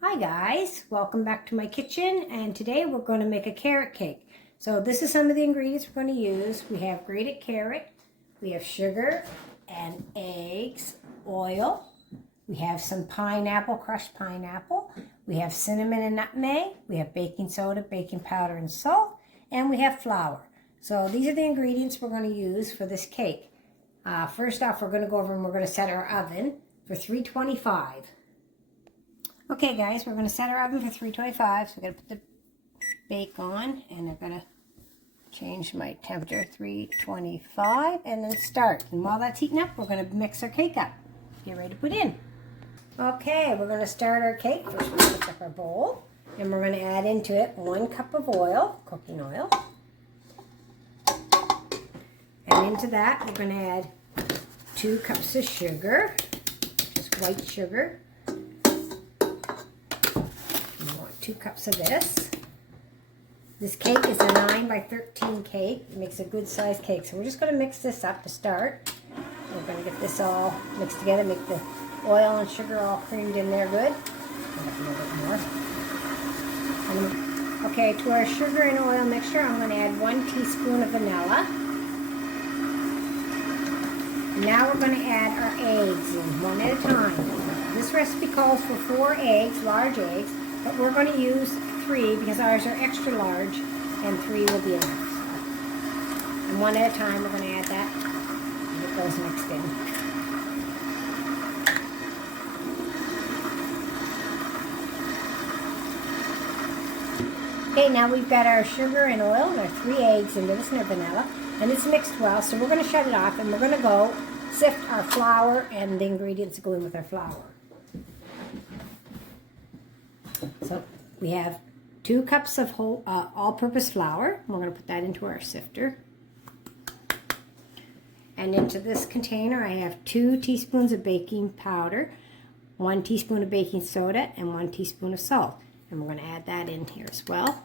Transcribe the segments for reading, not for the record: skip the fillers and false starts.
Hi guys, welcome back to my kitchen, and today we're going to make a carrot cake. So this is some of the ingredients we're going to use. We have grated carrot, we have sugar and eggs, oil, we have some pineapple, crushed pineapple, we have cinnamon and nutmeg, we have baking soda, baking powder and salt, and we have flour. So these are the ingredients we're going to use for this cake. First off, we're going to go over and we're going to set our oven for 325. Okay guys, we're going to set our oven for 325, so we're going to put the bake on, and I'm going to change my temperature, 325, and then start. And while that's heating up, we're going to mix our cake up. Get ready to put in. Okay, we're going to start our cake. First we're going to pick up our bowl, and we're going to add into it 1 cup of oil, cooking oil. And into that, we're going to add 2 cups of sugar, just white sugar. 2 cups of this. This cake is a 9 by 13 cake. It makes a good sized cake. So we're just going to mix this up to start. We're going to get this all mixed together, make the oil and sugar all creamed in there good. A little bit more. Okay, to our sugar and oil mixture, I'm going to add 1 teaspoon of vanilla. And now we're going to add our eggs in one at a time. This recipe calls for 4 eggs, large eggs. But we're going to use 3 because ours are extra large, and 3 will be enough. So. And one at a time, we're going to add that, and it goes mixed in. Okay, now we've got our sugar and oil and our 3 eggs into this and our vanilla, and it's mixed well, so we're going to shut it off, and we're going to go sift our flour and the ingredients that go in with our flour. So we have 2 cups of whole all-purpose flour. We're going to put that into our sifter. And into this container I have 2 teaspoons of baking powder, 1 teaspoon of baking soda, and 1 teaspoon of salt. And we're going to add that in here as well.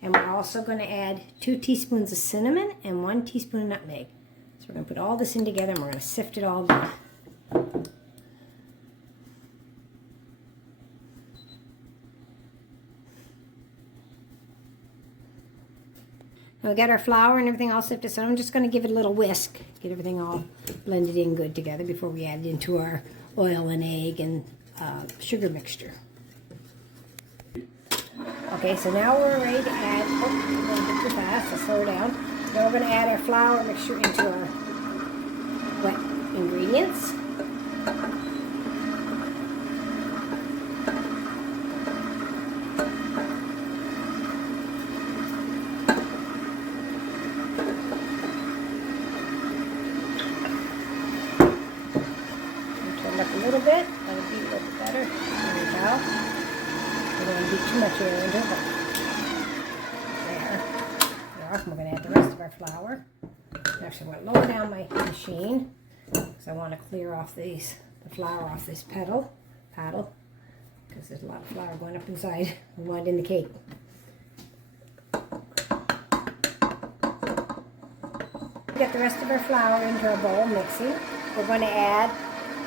And we're also going to add 2 teaspoons of cinnamon and 1 teaspoon of nutmeg. So we're going to put all this in together, and we're going to sift it all good. We got our flour and everything all sifted, so I'm just going to give it a little whisk, get everything all blended in good together before we add it into our oil and egg and sugar mixture. Okay, so now we're ready to add, oh, I'm going a bit too fast, so slow down. Now we're going to add our flour mixture into our wet ingredients. Up a little bit, that'll be a little bit better. There we go. We don't want to beat too much oil into it, but there. We're going to add the rest of our flour. Actually, I'm going to lower down my machine because I want to clear off the flour off this paddle, because there's a lot of flour going up inside. We want it in the cake. We got the rest of our flour into our bowl mixing. We're going to add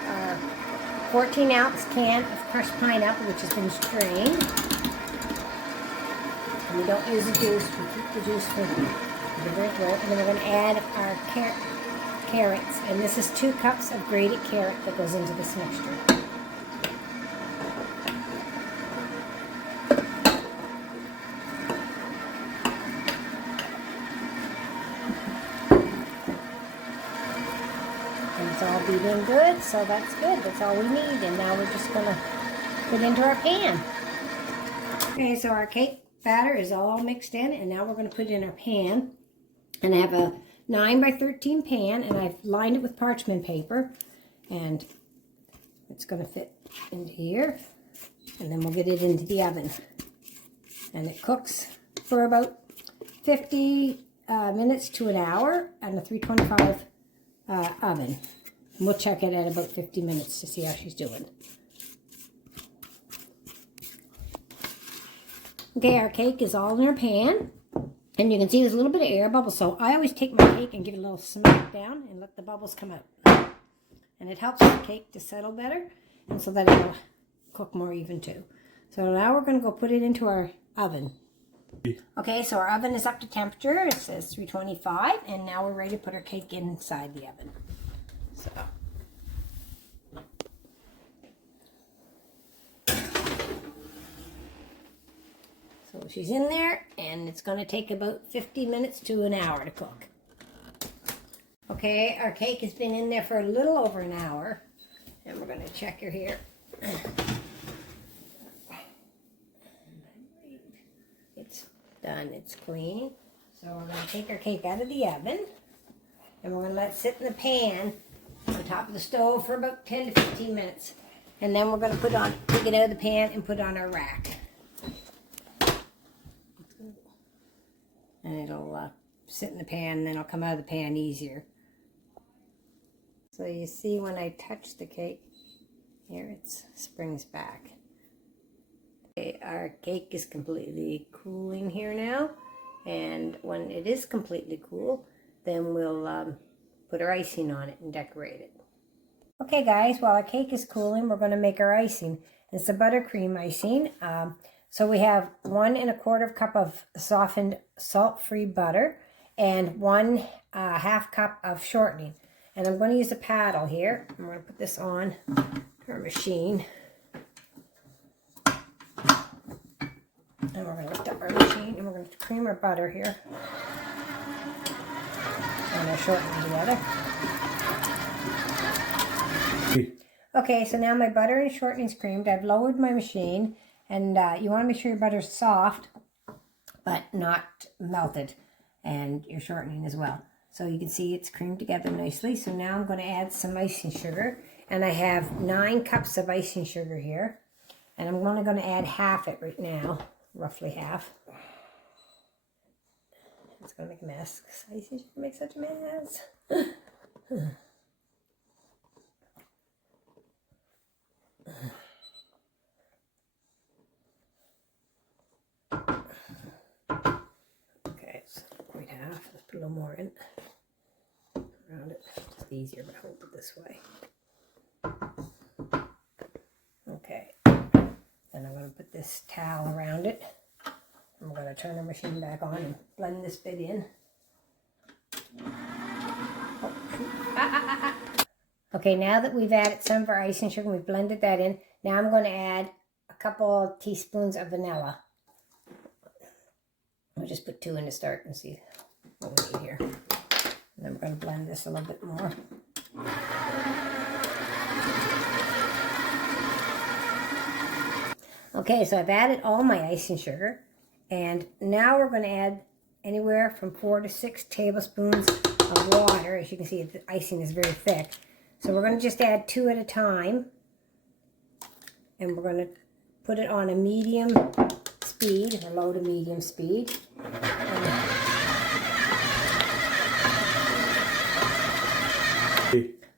our 14-ounce can of crushed pineapple, which has been strained. And we don't use the juice, we keep the juice for the drink roll. And then we're going to add our carrots, and this is 2 cups of grated carrot that goes into this mixture. It's all beaten good, so that's good. That's all we need. And now we're just going to put it into our pan. Okay, so our cake batter is all mixed in, and now we're going to put it in our pan. And I have a 9 by 13 pan, and I've lined it with parchment paper. And it's going to fit into here. And then we'll get it into the oven. And it cooks for about 50 minutes to an hour on a 325 oven. And we'll check it at about 50 minutes to see how she's doing. Okay, our cake is all in our pan. And you can see there's a little bit of air bubbles. So I always take my cake and give it a little smack down and let the bubbles come out. And it helps the cake to settle better. And so that it'll cook more even too. So now we're going to go put it into our oven. Okay, so our oven is up to temperature. It says 325, and now we're ready to put our cake inside the oven. So she's in there, and it's going to take about 50 minutes to an hour to cook. Okay, our cake has been in there for a little over an hour, and we're going to check her here. It's done, it's clean. So we're going to take our cake out of the oven, and we're going to let it sit in the pan on the top of the stove for about 10 to 15 minutes. And then we're going to take it out of the pan and put it on our rack. And it'll sit in the pan, and then it'll come out of the pan easier. So you see when I touch the cake, here it springs back. Okay, our cake is completely cooling here now, and when it is completely cool, then we'll put our icing on it and decorate it. Okay guys, while our cake is cooling, we're going to make our icing. It's a buttercream icing. So we have 1 1/4 cup of softened salt-free butter and 1/2 cup of shortening. And I'm going to use a paddle here. I'm going to put this on our machine. And we're going to lift up our machine, and we're going to cream our butter here and our shortening together. Okay, so now my butter and shortening is creamed. I've lowered my machine, and you want to make sure your butter's soft but not melted, and your shortening as well. So you can see it's creamed together nicely. So now I'm going to add some icing sugar, and I have 9 cups of icing sugar here, and I'm only going to add half it right now, roughly half. It's going to make a mess because icing sugar makes such a mess. Okay, it's quite half. Let's put a little more in around it. It's easier to hold it this way. Okay, then I'm going to put this towel around it. I'm going to turn the machine back on and blend this bit in. Okay, now that we've added some of our icing sugar, we've blended that in. Now I'm going to add a couple teaspoons of vanilla. I'll just put 2 in to start and see what we need here. And then we're going to blend this a little bit more. Okay, so I've added all my icing sugar, and now we're going to add anywhere from 4 to 6 tablespoons of water. As you can see, the icing is very thick. So we're going to just add 2 at a time, and we're going to put it on a medium speed, or low to medium speed.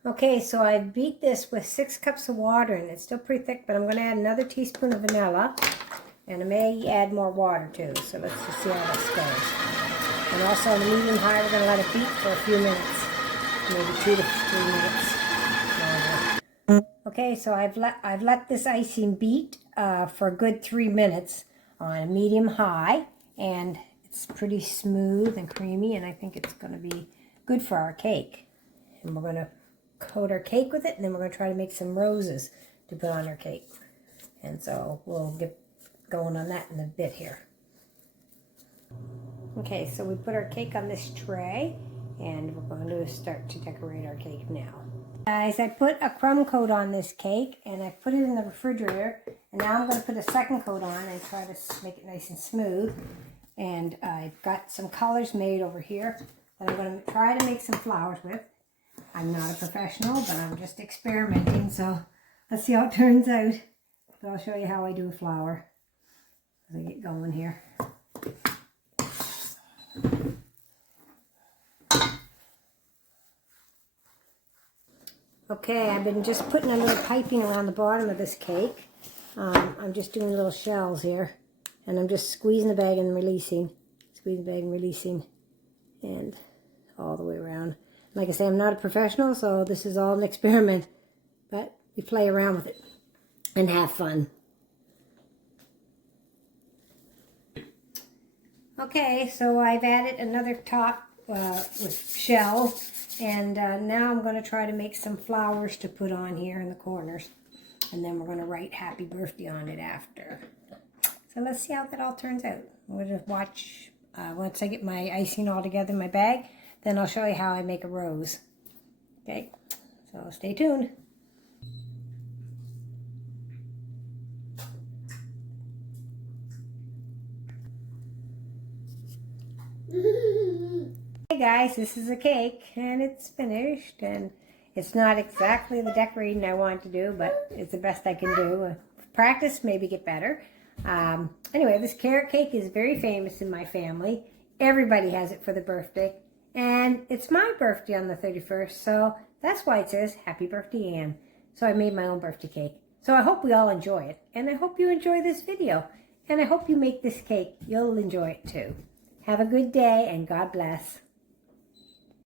Okay, so I beat this with 6 cups of water, and it's still pretty thick, but I'm going to add another teaspoon of vanilla, and I may add more water too, so let's just see how this goes. And also on the medium high, we're going to let it beat for a few minutes, maybe 2 to 3 minutes. Okay, so I've let this icing beat for a good 3 minutes on a medium high, and it's pretty smooth and creamy, and I think it's going to be good for our cake. And we're going to coat our cake with it, and then we're going to try to make some roses to put on our cake. And so we'll get going on that in a bit here. Okay, so we put our cake on this tray, and we're going to start to decorate our cake now. Guys, I put a crumb coat on this cake, and I put it in the refrigerator, and now I'm going to put a second coat on and try to make it nice and smooth. And I've got some colors made over here that I'm going to try to make some flowers with. I'm not a professional, but I'm just experimenting, so let's see how it turns out. But I'll show you how I do a flower as I get going here. Okay, I've been just putting a little piping around the bottom of this cake. I'm just doing little shells here, and I'm just squeezing the bag and releasing, and all the way around. Like I say, I'm not a professional, so this is all an experiment, but we play around with it. and have fun. Okay, so I've added another top with shells, and now I'm going to try to make some flowers to put on here in the corners, and then we're going to write happy birthday on it after. So let's see how that all turns out. We'll just watch, once I get my icing all together in my bag, then I'll show you how I make a rose. Okay, so stay tuned. Hey guys, this is a cake, and it's finished, and it's not exactly the decorating I want to do, but it's the best I can do. Practice, maybe get better. Anyway, this carrot cake is very famous in my family. Everybody has it for the birthday, and it's my birthday on the 31st, so that's why it says Happy Birthday, Ann. So I made my own birthday cake. So I hope we all enjoy it, and I hope you enjoy this video, and I hope you make this cake. You'll enjoy it too. Have a good day, and God bless.